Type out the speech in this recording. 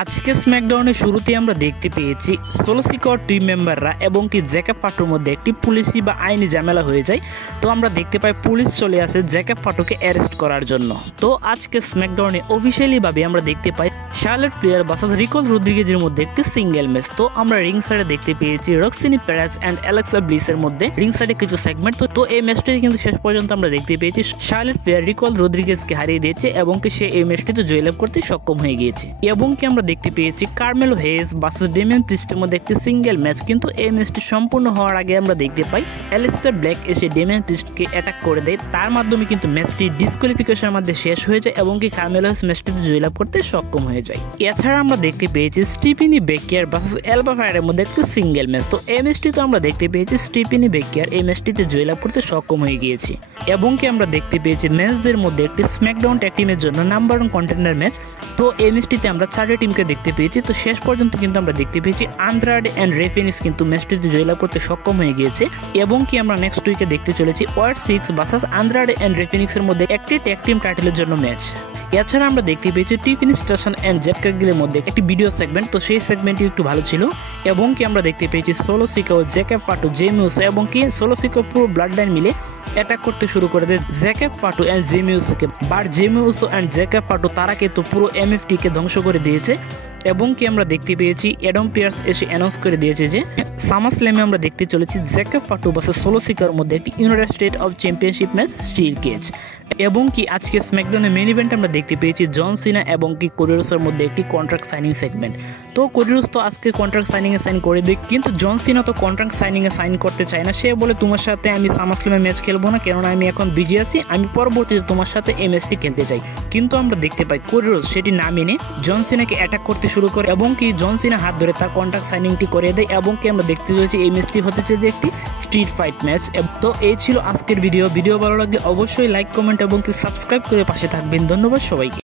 আজকে স্ম্যাকডাউনের শুরুতেই আমরা দেখতে পেয়েছি সোলো সিকিউর টিম মেম্বাররা এবং কি জ্যাকব ফাটোর মধ্যে একটি পুলিশি বা আইনি ঝামেলা হয়ে যায়। তো আমরা দেখতে পাই পুলিশ চলে আসে জ্যাকব ফাটোকে অ্যারেস্ট করার জন্য। তো আজকে স্ম্যাকডাউনে অফিসিয়ালিভাবে আমরা দেখতে পাই শার্লেট ফ্লেয়ার ভার্সেস রিকল রদ্রিগেজের মধ্যে একটি সিঙ্গেল ম্যাচ। তো আমরা রিং সাইডে দেখতে পেয়েছি রক্সিনি পেরেজ অ্যান্ড অ্যালেক্সা ব্লিসের মধ্যে রিং সাইডে কিছু সেগমেন্ট। তো এই ম্যাচটি কিন্তু শেষ পর্যন্ত আমরা দেখতে পেয়েছি শার্লেট ফ্লেয়ার রিকল রদ্রিগেজকে হারিয়ে দিয়েছে এবং কি সে এই ম্যাচটিতে জয়লাভ করতে সক্ষম হয়ে গিয়েছে। এবং কি আমরা দেখতে পেয়েছি কার্মেলো হেজ ভার্সেস ডেমিয়ান প্রিস্টের মধ্যে একটি সিঙ্গেল ম্যাচ, কিন্তু এই ম্যাচটি সম্পূর্ণ হওয়ার আগে আমরা দেখতে পাই অ্যালিস্টার ব্ল্যাক এসে ডেমিয়ান প্রিস্টকে অ্যাটাক করে দেয়। তার মাধ্যমে কিন্তু ম্যাচটি ডিসকোয়ালিফিকেশনের মধ্যে শেষ হয়ে যায় এবং কি কার্মেলো হেজ ম্যাচটিতে জয়লাভ করতে সক্ষম হয়ে যায়। এছাড়া আমরা দেখতে পেয়েছি স্টিফেনি বেকিয়ার ভার্সেস এলবা ফায়ারের মধ্যে একটি সিঙ্গেল ম্যাচ। তো এই ম্যাচটিতে আমরা দেখতে পেয়েছি স্টিফেনি বেকিয়ার এই ম্যাচটিতে জয়লাভ করতে সক্ষম হয়ে গিয়েছে। এবং কি আমরা দেখতে পেয়েছি ম্যাচদের মধ্যে একটি স্ম্যাকডাউন ট্যাগ টিমের জন্য নাম্বার 1 কন্টেন্ডার ম্যাচ। তো এই ম্যাচটিতে আমরা 4টি টিমকে দেখতে পেয়েছি। তো শেষ পর্যন্ত কিন্তু আমরা দেখতে পেয়েছি আন্দ্রাডে অ্যান্ড রে ফিনিক্স কিন্তু ম্যাচটিতে জয়লাভ করতে সক্ষম হয়ে গিয়েছে। এবং কি আমরা নেক্সট উইকে দেখতে চলেছি ওয়ার্ড 6 ভার্সেস আন্দ্রাডে অ্যান্ড রে ফিনিক্সের মধ্যে একটি ট্যাগ টিম টাইটেলের জন্য ম্যাচ। এছাড়া আমরা দেখতে পেয়েছি টিফিনি স্টেশন অ্যান্ড জেড কার্গিলের মধ্যে একটি ভিডিও সেগমেন্ট। তো সেই সেগমেন্টটি একটু ভালো ছিল। এবং কি আমরা দেখতে পেয়েছি Solo Sikoa, Jacob Fatu, Jimmy Uso এবং কি সোলো সিকিউর পুরো ব্লাড লাইন মিলে অ্যাটাক করতে শুরু করে দেয় জ্যাকব ফাটো অ্যান্ড জেমি উসোকে। But Jimmy Uso and Jacob Fatu তারা কিন্তু পুরো এমএফটিকে ধ্বংস করে দিয়েছে। এবং কি আমরা দেখতে পেয়েছি অ্যাডাম পিয়ার্স এসে অ্যানাউন্স করে দিয়েছে যে সামারস্ল্যামে আমরা দেখতে চলেছি জ্যাকব ফাটো ভার্সেস সোলো সিকিউরের মধ্যে একটি United State of championship match steel cage. এবং কি আজকে স্ম্যাকডাউনের মেইন ইভেন্ট আমরা দেখতে পেয়েছি জন সিনা এবং কি কোডি রোডসের মধ্যে একটি কন্ট্রাক্ট সাইনিং সেগমেন্ট। তো কোডি রোডস তো আজকে কন্ট্রাক্ট সাইনিংয়ে সাইন করে দেয়, কিন্তু জন সিনা তো কন্ট্রাক্ট সাইনিংয়ে সাইন করতে চায় না। সে বলে তোমার সাথে আমি সামারস্ল্যামে ম্যাচ খেলবো না, কেননা আমি এখন বিজি আছি, আমি পরবর্তীতে তোমার সাথে এই ম্যাচটি খেলতে চাই। কিন্তু আমরা দেখতে পাই কোডি রোডস সেটি না মেনে জন সিনাকে অ্যাটাক করতে শুরু করে এবং কি জন সিনা হাত ধরে তার কন্ট্রাক্ট সাইনিংটি করে দেয়। এবং কি আমরা দেখতে পেয়েছি এই ম্যাচটি হতে চলেছে একটি স্ট্রিট ফাইট ম্যাচ। তো এই ছিল আজকের ভিডিও ভালো লাগলে অবশ্যই লাইক, কমেন্ট এবং কি সাবস্ক্রাইব করে পাশে থাকবেন। ধন্যবাদ সবাইকে।